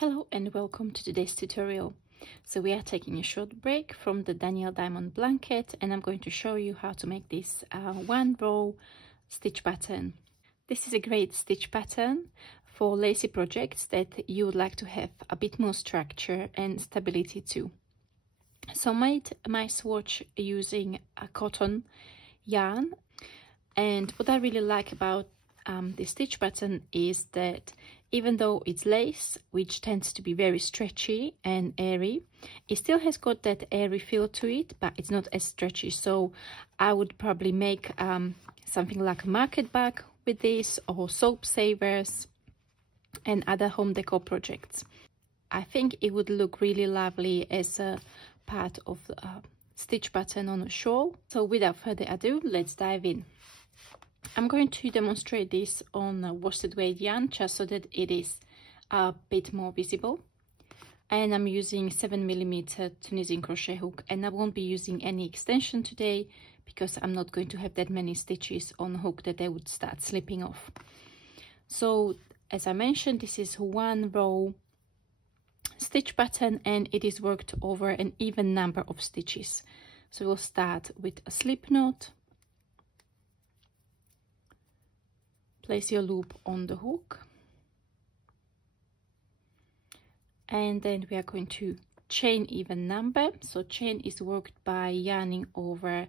Hello and welcome to today's tutorial. So we are taking a short break from the Daniel Diamond blanket and I'm going to show you how to make this one row stitch pattern. This is a great stitch pattern for lacy projects that you would like to have a bit more structure and stability too. So I made my swatch using a cotton yarn, and what I really like about the stitch pattern is that even though it's lace, which tends to be very stretchy and airy, it still has got that airy feel to it, but it's not as stretchy. So I would probably make something like a market bag with this, or soap savers and other home decor projects. I think it would look really lovely as a part of the stitch pattern on a shawl. So without further ado, let's dive in. I'm going to demonstrate this on worsted weight yarn just so that it is a bit more visible, and I'm using 7mm Tunisian crochet hook, and I won't be using any extension today because I'm not going to have that many stitches on hook that they would start slipping off. So as I mentioned, this is one row stitch pattern and it is worked over an even number of stitches. So we'll start with a slip knot. Place your loop on the hook, and then we are going to chain even number. So chain is worked by yarning over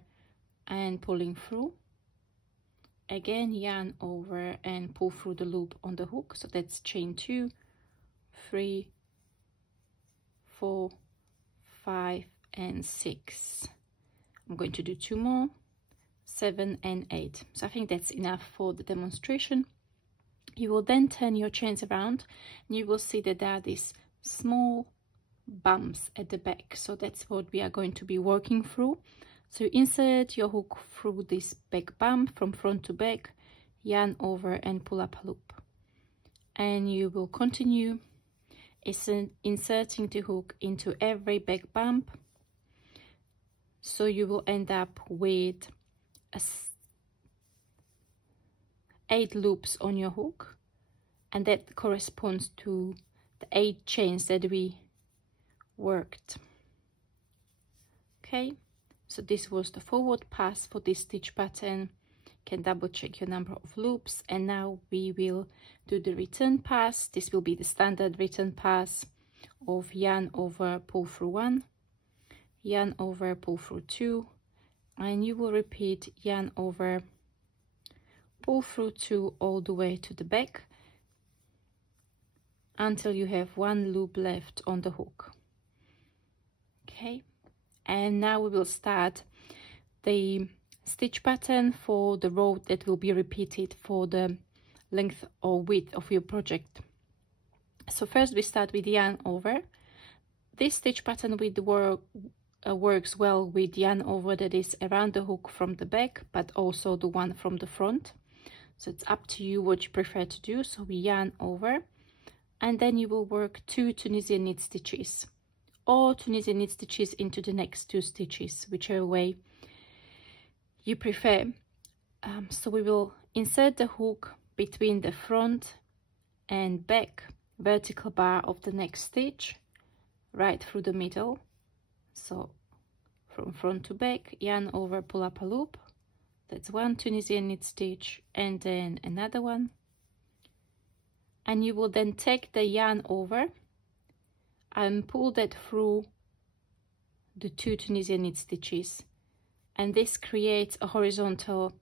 and pulling through. Again, yarn over and pull through the loop on the hook. So that's chain 2, 3, 4, 5 and 6. I'm going to do 2 more, 7 and 8. So I think that's enough for the demonstration. You will then turn your chains around and you will see that there are these small bumps at the back. So that's what we are going to be working through. So insert your hook through this back bump from front to back, yarn over and pull up a loop. And you will continue inserting the hook into every back bump. So you will end up with 8 loops on your hook, and that corresponds to the 8 chains that we worked. Okay, so this was the forward pass for this stitch pattern. You can double check your number of loops, and now we will do the return pass. This will be the standard return pass of yarn over, pull through 1, yarn over, pull through 2, and you will repeat yarn over, pull through 2 all the way to the back until you have 1 loop left on the hook. Okay, and now we will start the stitch pattern for the row that will be repeated for the length or width of your project. So first we start with yarn over. This stitch pattern with the works well with yarn over that is around the hook from the back, but also the one from the front. So it's up to you what you prefer to do. So we yarn over, and then you will work 2 Tunisian knit stitches, or Tunisian knit stitches into the next 2 stitches, whichever way you prefer. So we will insert the hook between the front and back vertical bar of the next stitch, right through the middle. So from front to back, yarn over, pull up a loop. That's 1 Tunisian knit stitch, and then another one. And you will then take the yarn over and pull that through the 2 Tunisian knit stitches. And this creates a horizontal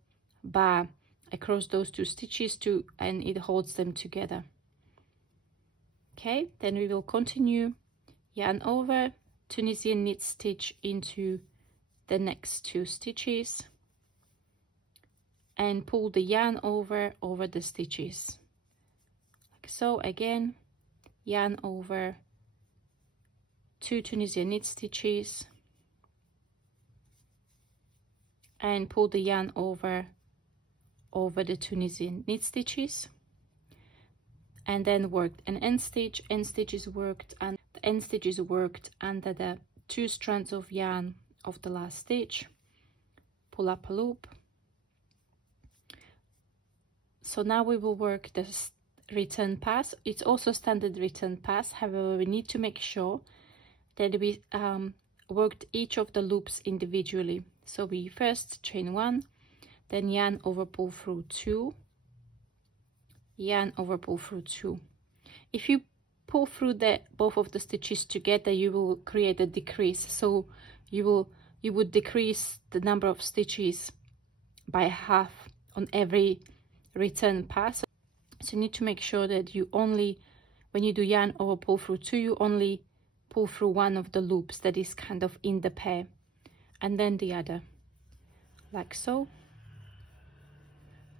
bar across those 2 stitches too, and it holds them together. Okay, then we will continue yarn over, Tunisian knit stitch into the next 2 stitches, and pull the yarn over the stitches, like so. Again, yarn over, 2 Tunisian knit stitches, and pull the yarn over the Tunisian knit stitches, and then worked an end stitch. End stitch is worked, and the end stitch is worked under the 2 strands of yarn of the last stitch. Pull up a loop. So now we will work the return pass. It's also standard return pass. However, we need to make sure that we worked each of the loops individually. So we first chain 1, then yarn over pull through 2, yarn over pull through 2. If you pull through both of the stitches together, you will create a decrease. So you would decrease the number of stitches by half on every return pass. So you need to make sure that you only, when you do yarn over pull through 2, you only pull through one of the loops that is kind of in the pair, and then the other, like so.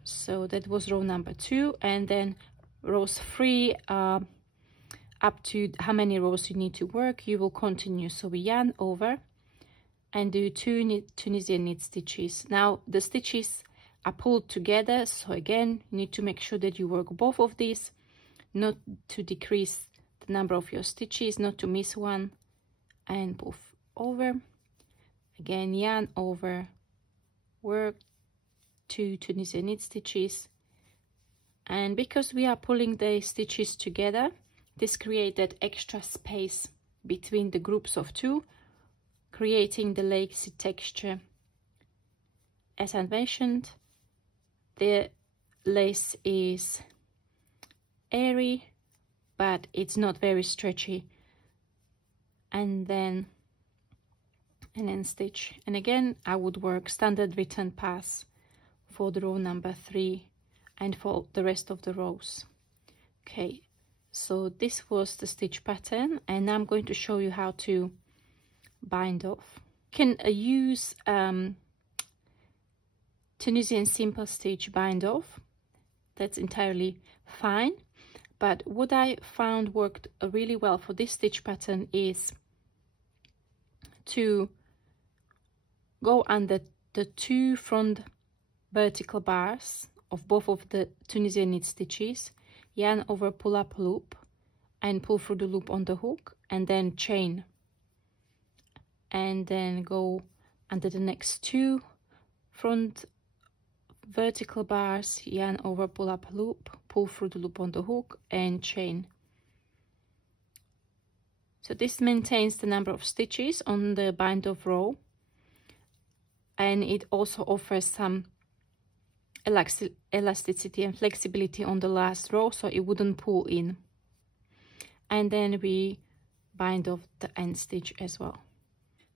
So that was row number 2, and then rows 3 up to how many rows you need to work, you will continue. So we yarn over and do 2 Tunisian knit stitches. Now the stitches are pulled together, so again you need to make sure that you work both of these, not to decrease the number of your stitches, not to miss one, and pull over, again yarn over, work 2 Tunisian knit stitches. And because we are pulling the stitches together, this created extra space between the groups of 2, creating the lacy texture. As I mentioned, the lace is airy, but it's not very stretchy. And then stitch. And again, I would work standard return pass for the row number 3 and for the rest of the rows. Okay, so this was the stitch pattern, and now I'm going to show you how to bind off. You can use Tunisian simple stitch bind off. That's entirely fine, but what I found worked really well for this stitch pattern is to go under the 2 front vertical bars of both of the Tunisian knit stitches, yarn over, pull up loop and pull through the loop on the hook, and then chain, and then go under the next 2 front vertical bars, yarn over, pull up loop, pull through the loop on the hook and chain. So this maintains the number of stitches on the bind off row, and it also offers some elasticity and flexibility on the last row, so it wouldn't pull in. And then we bind off the end stitch as well.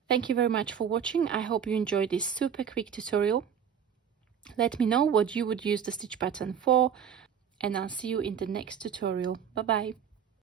Thank you very much for watching. I hope you enjoyed this super quick tutorial. Let me know what you would use the stitch pattern for, and I'll see you in the next tutorial. Bye bye.